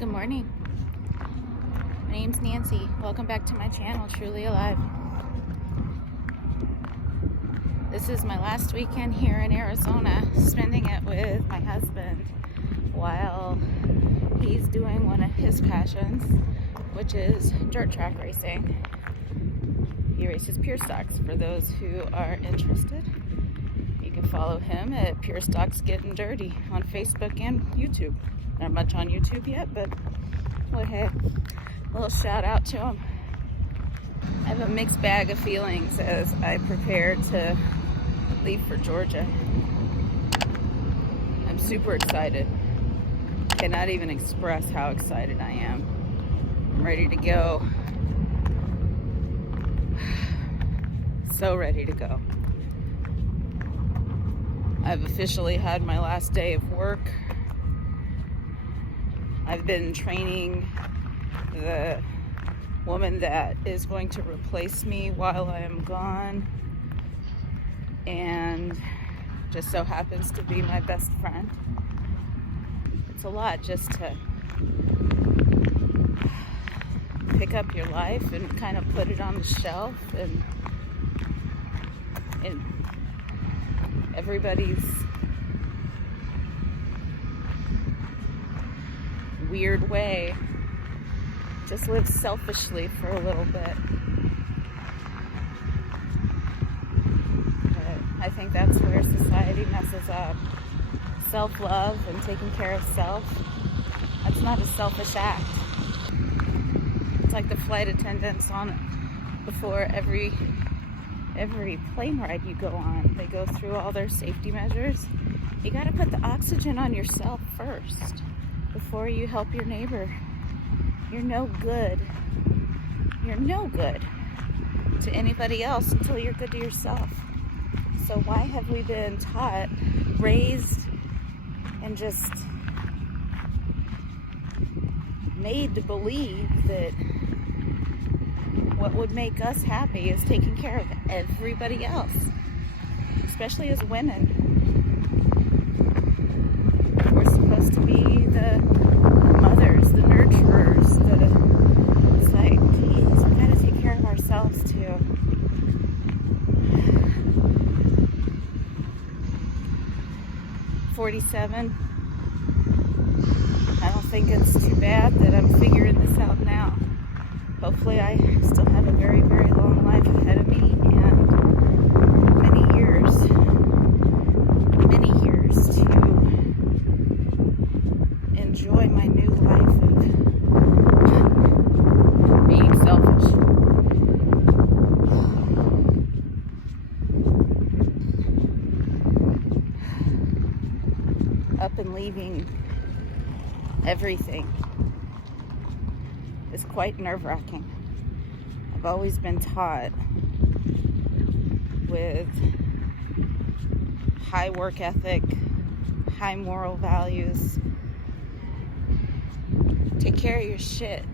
Good morning. My name's Nancy. Welcome back to my channel, Truly Alive. This is my last weekend here in Arizona, spending it with my husband while he's doing one of his passions, which is dirt track racing. He races pure stocks. For those who are interested, you can follow him at Pure Stocks Getting Dirty on Facebook and YouTube. Not much on YouTube yet, but well, hey, a little shout out to him. I have a mixed bag of feelings as I prepare to leave for Georgia. I'm super excited. Cannot even express how excited I am. I'm ready to go. So ready to go. I've officially had my last day of work. I've been training the woman that is going to replace me while I am gone, and just so happens to be my best friend. It's a lot just to pick up your life and kind of put it on the shelf, and in everybody's weird way, just live selfishly for a little bit. But I think that's where society messes up. Self-love and taking care of self, that's not a selfish act. It's like the flight attendants on before every plane ride you go on. They go through all their safety measures. You got to put the oxygen on yourself first before you help your neighbor. You're no good. You're no good to anybody else until you're good to yourself. So why have we been taught, raised, and just made to believe that what would make us happy is taking care of everybody else, especially as women? We're supposed to be the mothers, the nurturers, it's like, geez, we gotta take care of ourselves too. I'm 47. I don't think it's too bad that I'm figuring this out now. Hopefully I still have a very, very long life ahead of me, and many years to enjoy my new life of being selfish. Up and leaving everything is quite nerve-wracking. I've always been taught with high work ethic, high moral values, take care of your shit.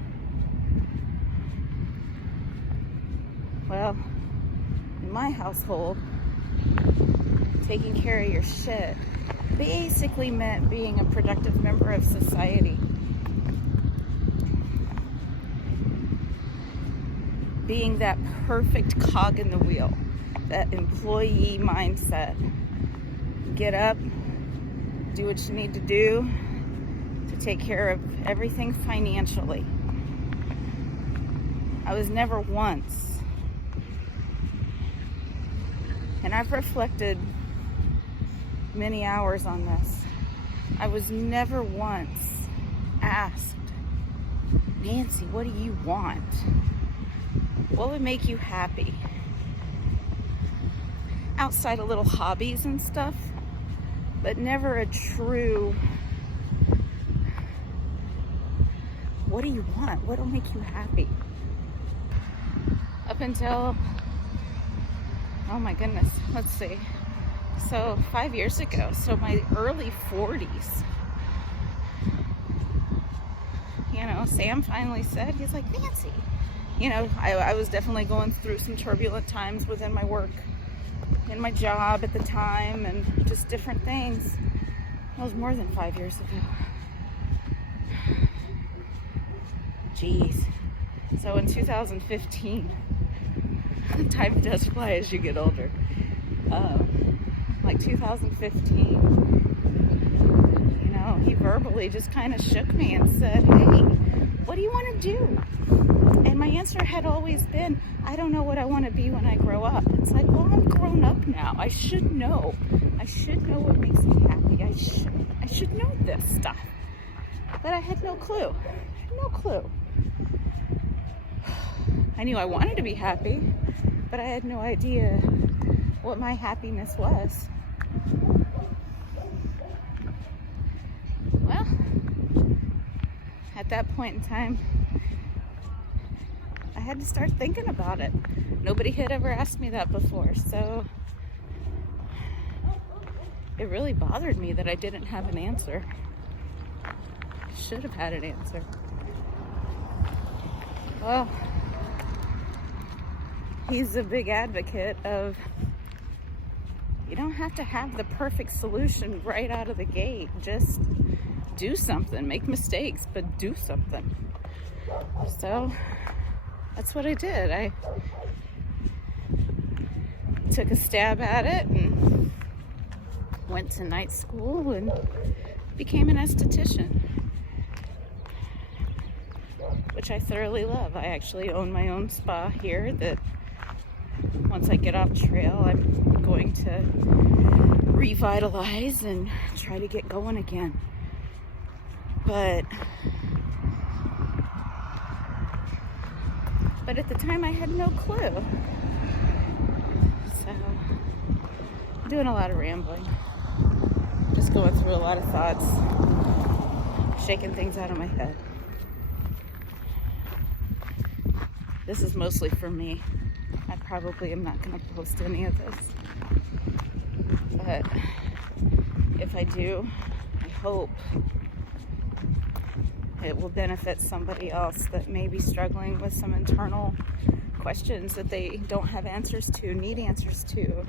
Well, in my household, taking care of your shit basically meant being a productive member of society. Being that perfect cog in the wheel, that employee mindset. Get up, do what you need to do to take care of everything financially. I was never once, and I've reflected many hours on this, I was never once asked, Nancy, what do you want? What would make you happy? Outside of little hobbies and stuff, but never a true, what do you want? What will make you happy? Up until, oh my goodness, let's see. So 5 years ago, so my early 40s, Sam finally said, he's like, Nancy, I was definitely going through some turbulent times within my work and my job at the time, and just different things. That was more than 5 years ago. Jeez. So in 2015, time does fly as you get older. Like 2015, you know, he verbally just kind of shook me and said, hey, what do you want to do? And my answer had always been, I don't know what I want to be when I grow up. It's like, well, I'm grown up now. I should know. I should know what makes me happy. I should know this stuff. But I had no clue. No clue. I knew I wanted to be happy, but I had no idea what my happiness was. Well, at that point in time, I had to start thinking about it. Nobody had ever asked me that before, so it really bothered me that I didn't have an answer. Should have had an answer. Well, he's a big advocate of, you don't have to have the perfect solution right out of the gate. Just do something. Make mistakes, but do something. So that's what I did. I took a stab at it and went to night school and became an esthetician, which I thoroughly love. I actually own my own spa here that once I get off trail, I'm going to revitalize and try to get going again. But at the time I had no clue. So I'm doing a lot of rambling. Just going through a lot of thoughts, shaking things out of my head. This is mostly for me. I probably am not going to post any of this. But if I do, I hope it will benefit somebody else that may be struggling with some internal questions that they don't have answers to, need answers to,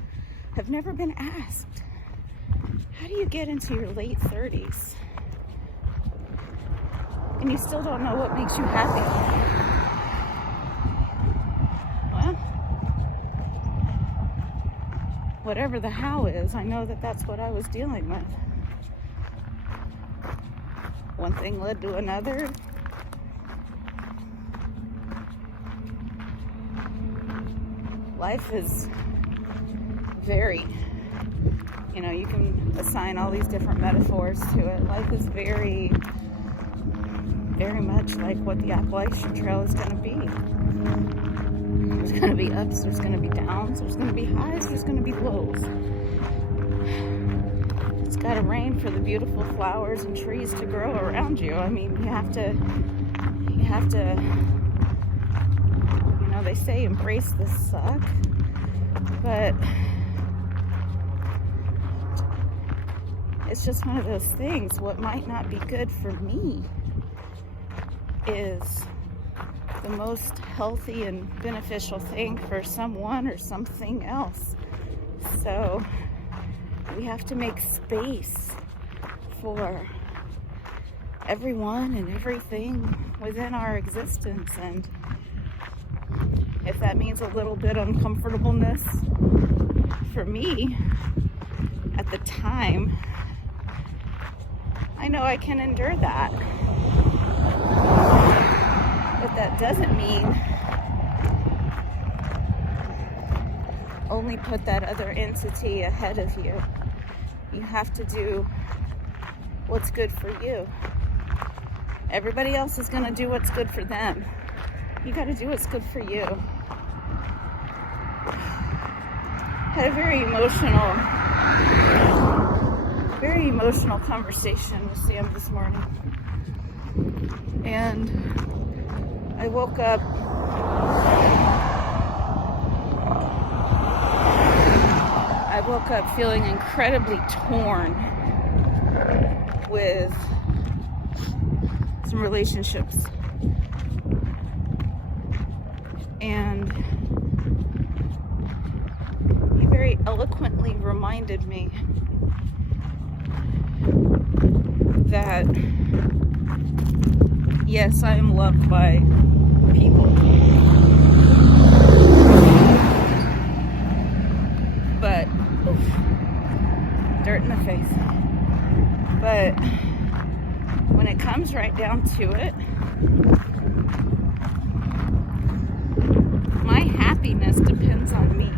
have never been asked. How do you get into your late 30s and you still don't know what makes you happy? Well, whatever the how is, I know that that's what I was dealing with. One thing led to another. Life is very, you know, you can assign all these different metaphors to it. Life is very, very much like what the Appalachian Trail is going to be. There's going to be ups, there's going to be downs, there's going to be highs, there's going to be lows. It's got to rain for the beautiful flowers and trees to grow around you. I mean, you have to, you know, they say embrace the suck, but it's just one of those things. What might not be good for me is the most healthy and beneficial thing for someone or something else. So we have to make space for everyone and everything within our existence. And if that means a little bit uncomfortableness for me at the time, I know I can endure that. But that doesn't mean only put that other entity ahead of you. You have to do what's good for you. Everybody else is going to do what's good for them. You got to do what's good for you. Had a very emotional conversation with Sam this morning. And I woke up feeling incredibly torn with some relationships. And he very eloquently reminded me that Yes, I am loved by people. But, dirt in the face. But when it comes right down to it, my happiness depends on me.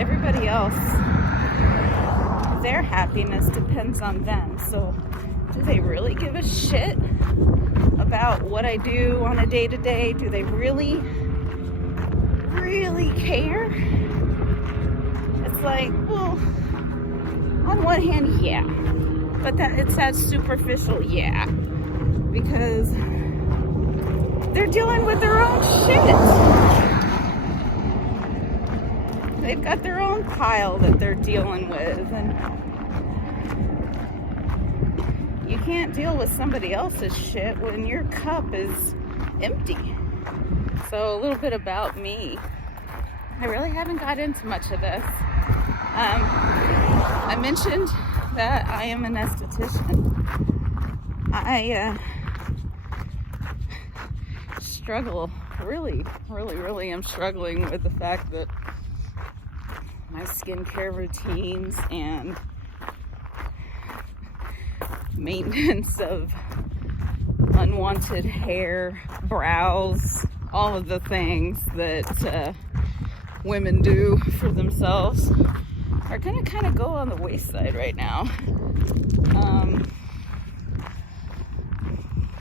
Everybody else, their happiness depends on them. So do they really give a shit about what I do on a day-to-day? Do they really care? It's like, well, on one hand, yeah. But it's that superficial yeah. Because they're dealing with their own shit. They've got their own pile that they're dealing with, and you can't deal with somebody else's shit when your cup is empty. So a little bit about me. I really haven't got into much of this. I mentioned that I am an esthetician. I struggle, really am struggling with the fact that my skincare routines and maintenance of unwanted hair, brows, all of the things that women do for themselves are gonna kind of go on the wayside right now.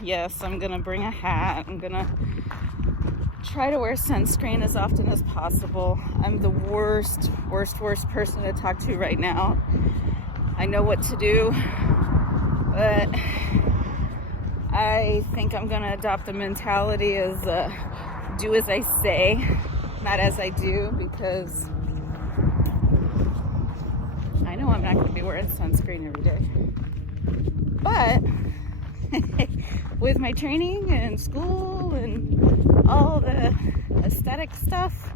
Yes, I'm gonna bring a hat. I'm gonna try to wear sunscreen as often as possible. I'm the worst person to talk to right now. I know what to do, but I think I'm gonna adopt the mentality as do as I say, not as I do, because I know I'm not gonna be wearing sunscreen every day. But with my training and school and all the aesthetic stuff,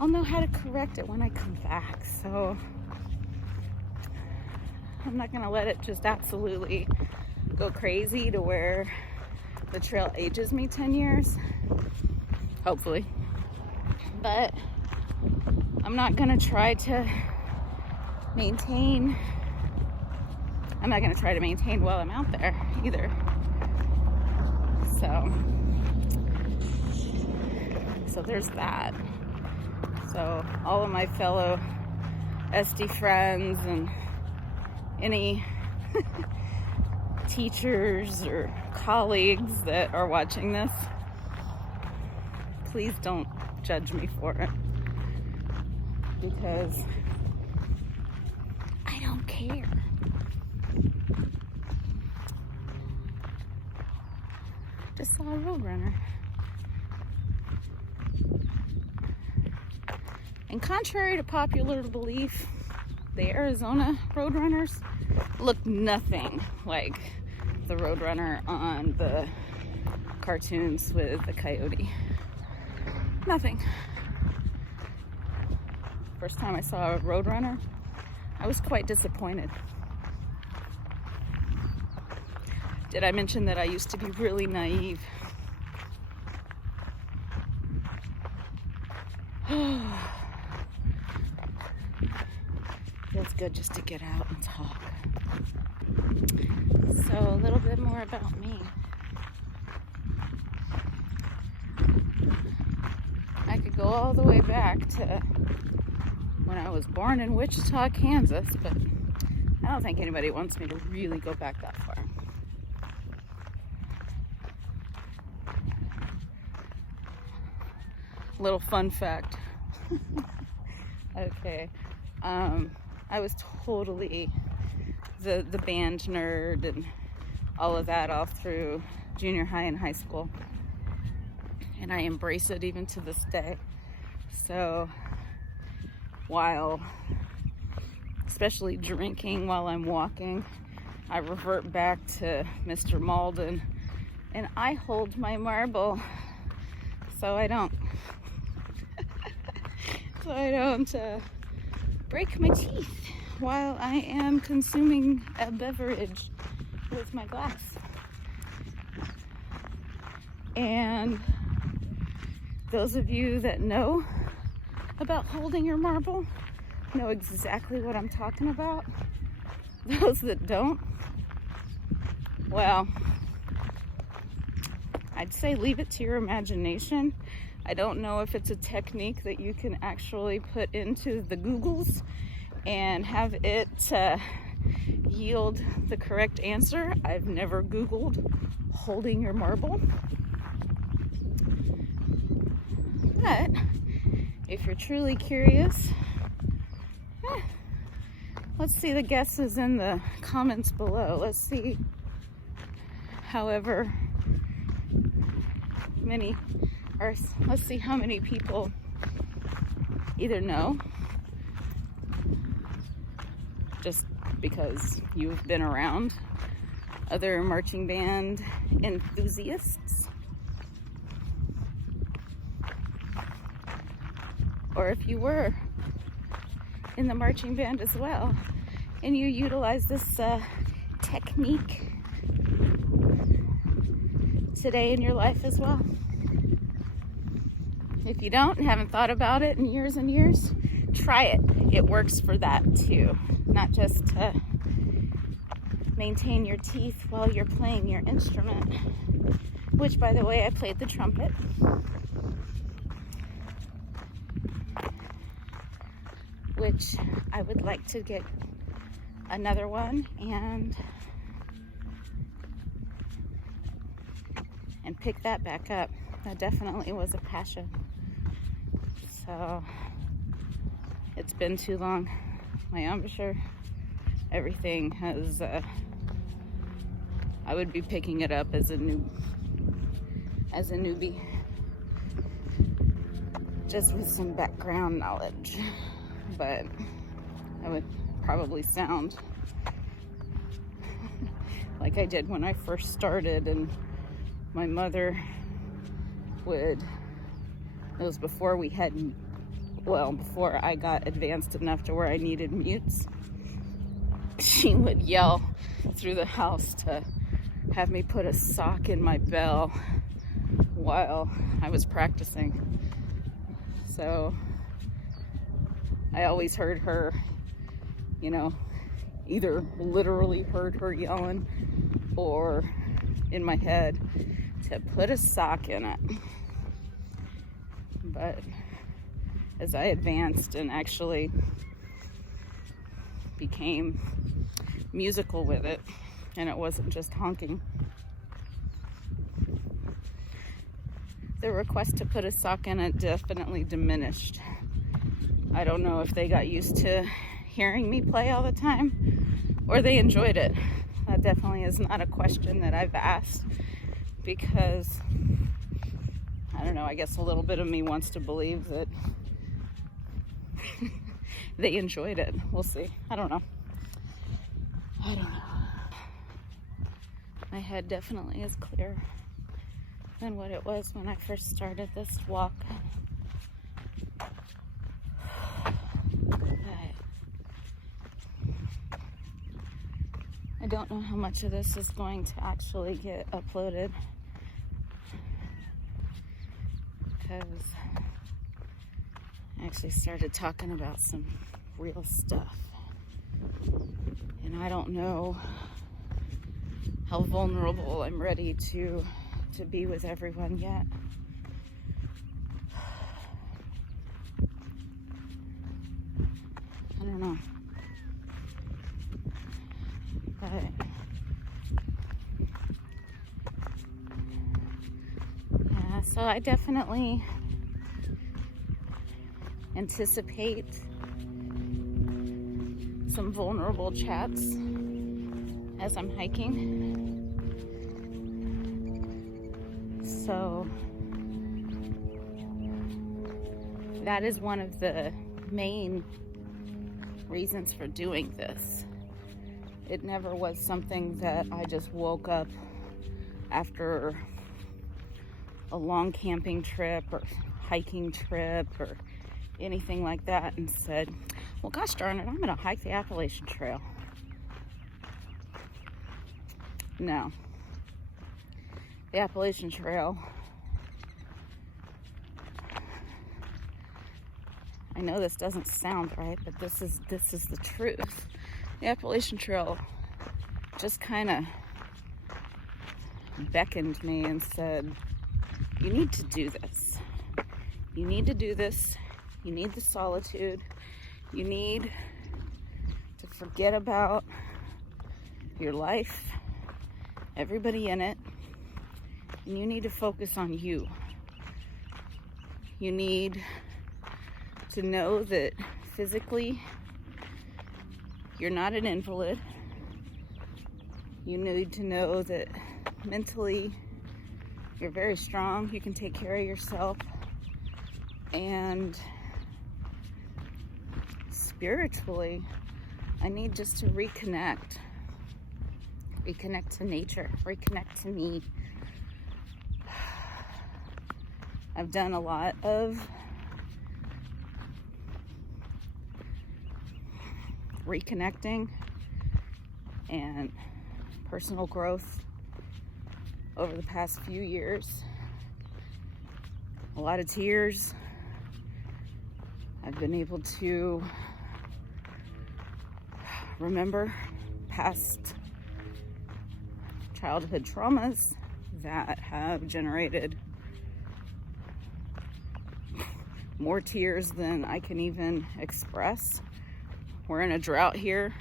I'll know how to correct it when I come back. So I'm not gonna let it just absolutely go crazy to where the trail ages me 10 years, hopefully. But I'm not gonna try to maintain while I'm out there either. So there's that. So all of my fellow SD friends and any teachers or colleagues that are watching this, please don't judge me for it, because I don't care. Just saw a roadrunner. And contrary to popular belief, the Arizona roadrunners look nothing like the roadrunner on the cartoons with the coyote. Nothing. First time I saw a roadrunner, I was quite disappointed. Did I mention that I used to be really naive? Feels good just to get out and talk. So a little bit more about me. I could go all the way back to when I was born in Wichita, Kansas, but I don't think anybody wants me to really go back that far. Little fun fact. Okay. I was totally the band nerd and all of that all through junior high and high school. And I embrace it even to this day. So while, especially drinking while I'm walking, I revert back to Mr. Malden and I hold my marble so I don't break my teeth while I am consuming a beverage with my glass. And those of you that know about holding your marble know exactly what I'm talking about. Those that don't, well, I'd say leave it to your imagination. I don't know if it's a technique that you can actually put into the Googles and have it yield the correct answer. I've never Googled holding your marble. But if you're truly curious, let's see the guesses in the comments below. Let's see however many, or let's see how many people either know, just because you've been around other marching band enthusiasts, or if you were in the marching band as well and you utilize this technique today in your life as well. If you don't and haven't thought about it in years and years, try it. It works for that too, not just to maintain your teeth while you're playing your instrument, which, by the way, I played the trumpet. Which I would like to get another one and pick that back up. That definitely was a passion. So it's been too long. My embouchure, everything has, I would be picking it up as a newbie, just with some background knowledge. But I would probably sound like I did when I first started, and my mother would, it was before we had, well, before I got advanced enough to where I needed mutes, she would yell through the house to have me put a sock in my bell while I was practicing. So I always heard her, you know, either literally heard her yelling or in my head to put a sock in it. But as I advanced and actually became musical with it, and it wasn't just honking, the request to put a sock in it definitely diminished. I don't know if they got used to hearing me play all the time or they enjoyed it. That definitely is not a question that I've asked, because I don't know, I guess a little bit of me wants to believe that they enjoyed it. We'll see. I don't know. My head definitely is clearer than what it was when I first started this walk. I don't know how much of this is going to actually get uploaded, because I actually started talking about some real stuff, and I don't know how vulnerable I'm ready to be with everyone yet. I don't know. But yeah, so I definitely anticipate some vulnerable chats as I'm hiking. So that is one of the main reasons for doing this. It never was something that I just woke up after a long camping trip or hiking trip or anything like that and said, well, gosh darn it, I'm gonna hike the Appalachian Trail. No. The Appalachian Trail I know this doesn't sound right, but this is the truth. The Appalachian Trail just kind of beckoned me and said, you need to do this. You need to do this. You need the solitude. You need to forget about your life, everybody in it, and you need to focus on you. You need to know that physically you're not an invalid. You need to know that mentally you're very strong. You can take care of yourself. And spiritually, I need just to reconnect to nature, reconnect to me. I've done a lot of reconnecting and personal growth over the past few years. A lot of tears. I've been able to remember past childhood traumas that have generated more tears than I can even express. We're in a drought here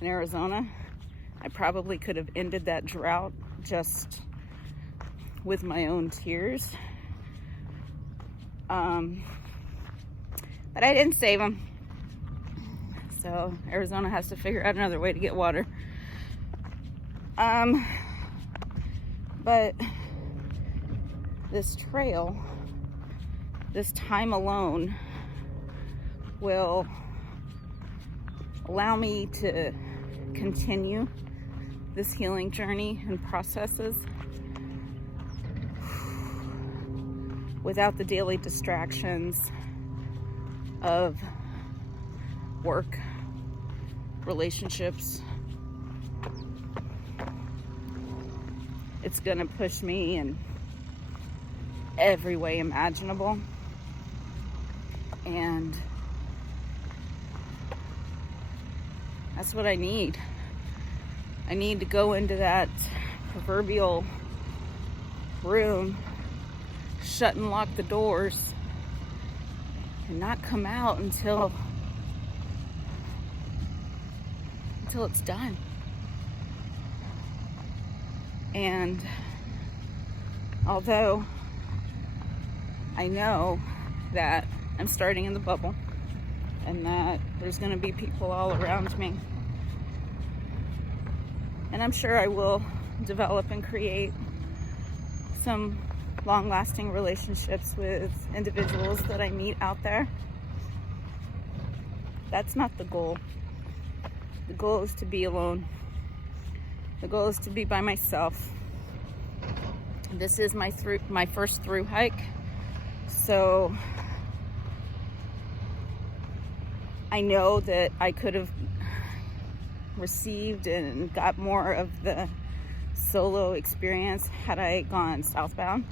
in Arizona. I probably could have ended that drought just with my own tears. But I didn't save them. So Arizona has to figure out another way to get water. But this trail, this time alone, will allow me to continue this healing journey and processes without the daily distractions of work, relationships. It's gonna push me in every way imaginable. And that's what I need. I need to go into that proverbial room, shut and lock the doors, and not come out until it's done. And although I know that I'm starting in the bubble and that there's going to be people all around me, and I'm sure I will develop and create some long-lasting relationships with individuals that I meet out there, that's not the goal. The goal is to be alone. The goal is to be by myself. This is my first through hike, so I know that I could have received and got more of the solo experience had I gone southbound.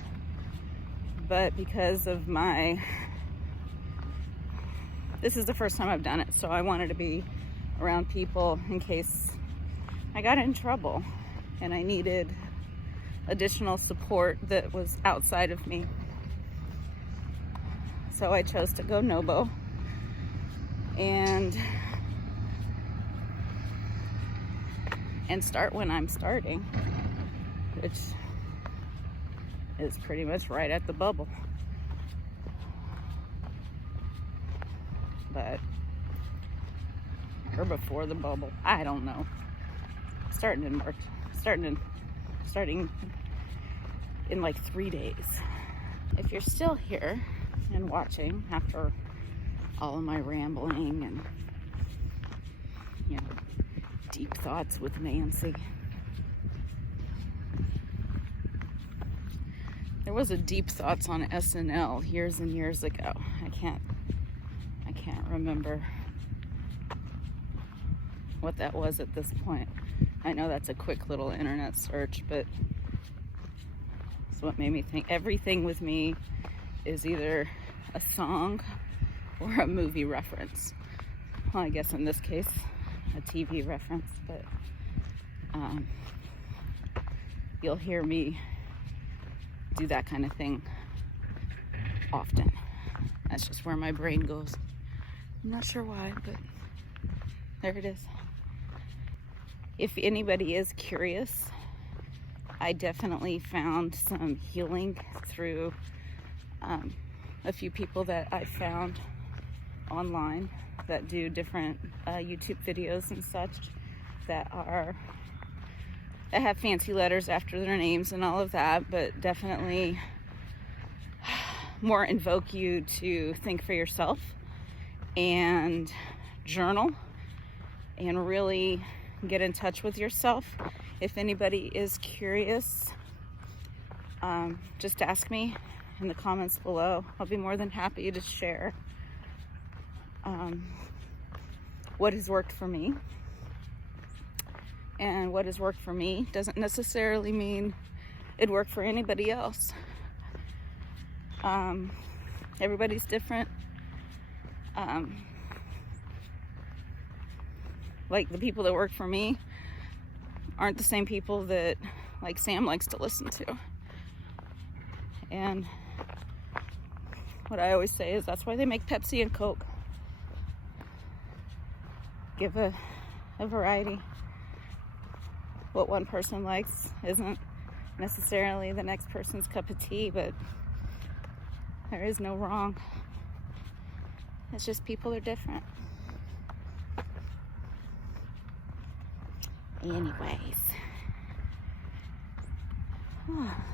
But because of this is the first time I've done it, so I wanted to be around people in case I got in trouble and I needed additional support that was outside of me. So I chose to go Nobo, and start when I'm starting, which is pretty much right at the bubble. But or before the bubble, I don't know. Starting in like 3 days. If you're still here and watching after all of my rambling and, you know, deep thoughts with Nancy. There was a Deep Thoughts on SNL years and years ago. I can't remember what that was at this point. I know that's a quick little internet search, but it's what made me think everything with me is either a song or a movie reference. Well, I guess in this case, a TV reference, but you'll hear me do that kind of thing often. That's just where my brain goes. I'm not sure why, but there it is. If anybody is curious, I definitely found some healing through a few people that I found online that do different YouTube videos and such that have fancy letters after their names and all of that, but definitely more invoke you to think for yourself and journal and really get in touch with yourself. If anybody is curious, just ask me in the comments below. I'll be more than happy to share what has worked for me. And what has worked for me doesn't necessarily mean it worked for anybody else. Everybody's different. Like the people that work for me aren't the same people that like Sam likes to listen to. And what I always say is that's why they make Pepsi and Coke. Give a variety. What one person likes isn't necessarily the next person's cup of tea, but there is no wrong. It's just people are different. Anyways,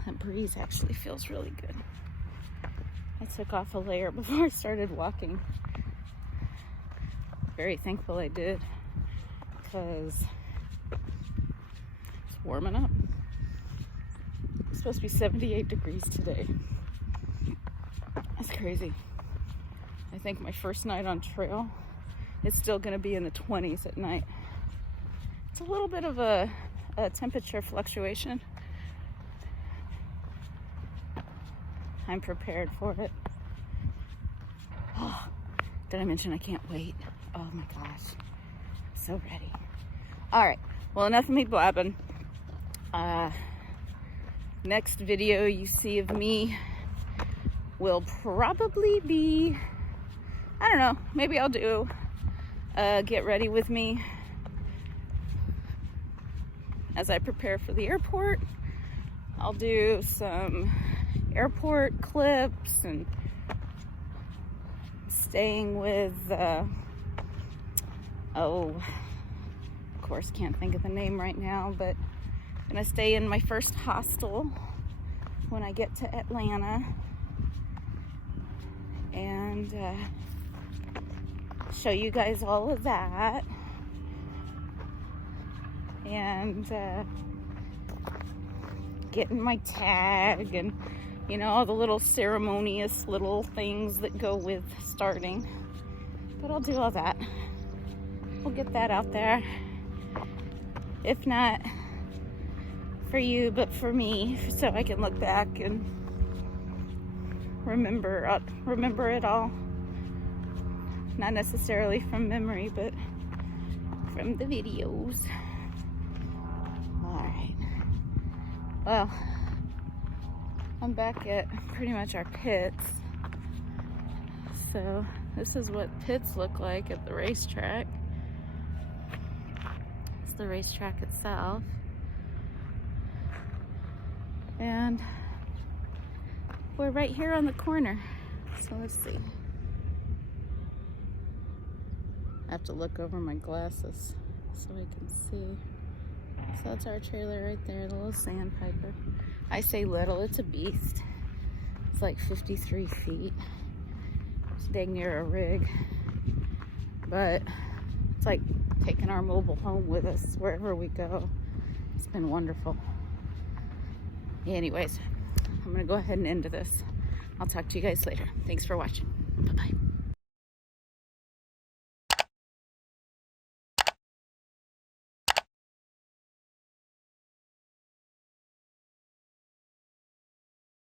that breeze actually feels really good. I took off a layer before I started walking. Very thankful I did, because it's warming up. It's supposed to be 78 degrees today. That's crazy. I think my first night on trail, it's still going to be in the 20s at night. It's a little bit of a temperature fluctuation. I'm prepared for it. Oh, did I mention I can't wait? Oh my gosh. So ready. All right. Well, enough of me blabbing. Next video you see of me will probably be, I don't know, maybe I'll do get ready with me as I prepare for the airport. I'll do some airport clips and staying with, of course, can't think of the name right now, but I'm gonna stay in my first hostel when I get to Atlanta and show you guys all of that. And getting my tag and, you know, all the little ceremonious little things that go with starting. But I'll do all that. We'll get that out there. If not for you, but for me, so I can look back and remember it all. Not necessarily from memory, but from the videos. Alright. Well, I'm back at pretty much our pits. So this is what pits look like at the racetrack. It's the racetrack itself. And we're right here on the corner. So let's see. I have to look over my glasses so I can see. So that's our trailer right there, the little sandpiper. I say little, it's a beast. It's like 53 feet. It's dang near a rig. But it's like taking our mobile home with us wherever we go. It's been wonderful. Anyways, I'm gonna go ahead and end this. I'll talk to you guys later. Thanks for watching. Bye-bye.